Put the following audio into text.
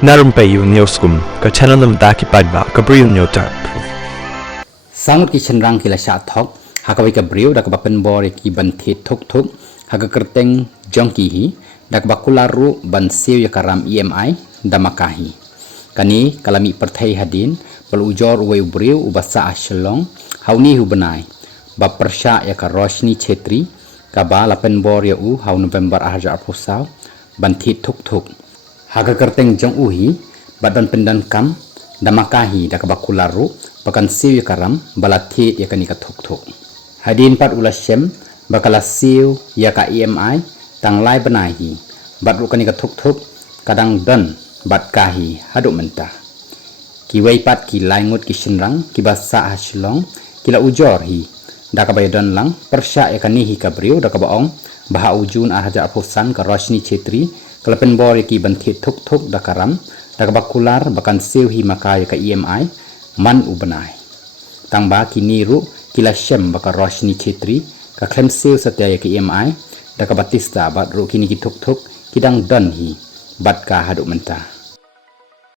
Narum payu neoskum ka channel nam daki padba ka briu neotar. Sangut ki cenderang kila syak thok hakawi ka briu dak bapen bore ki banthit thuk thuk haka kerteng jongki hi dak bakularu ban siu ya karam EMI damakahi kani kalami perthai hadin bal ujor we briu ubasa ashlong hauni hu benai ba persya ya ka roshni chetri ka ba lapen bor ya u hau November 2020 banthit thuk thuk haka kerteng jong uhi badan pendan kam damakahi dak bakularu pakan siu ya karam balathi ya kani ka thuk thuk hadin pat ulasem bakala siu ya ka EMI tang lai benai hi bat ru kani ka thuk thuk kadang don bat kahi hadu mentah ki wei pat ki lai ngut ki shinrang ki basa haslong kila ujor hi dak bay don lang persya ya kani hi ka briu dak baong baha ujun ahaja apusan ka roshni chetri kalapen bor ki banthit thuk thuk dakaram dak bakular bakan siu hi maka ya ka EMI man ubenai tang ba kini ru kila shem baka roshni chetri ka klem siu satya ya ka EMI dak batista bat ru kini ki thuk thuk kidang don hi bat ka hadu mentah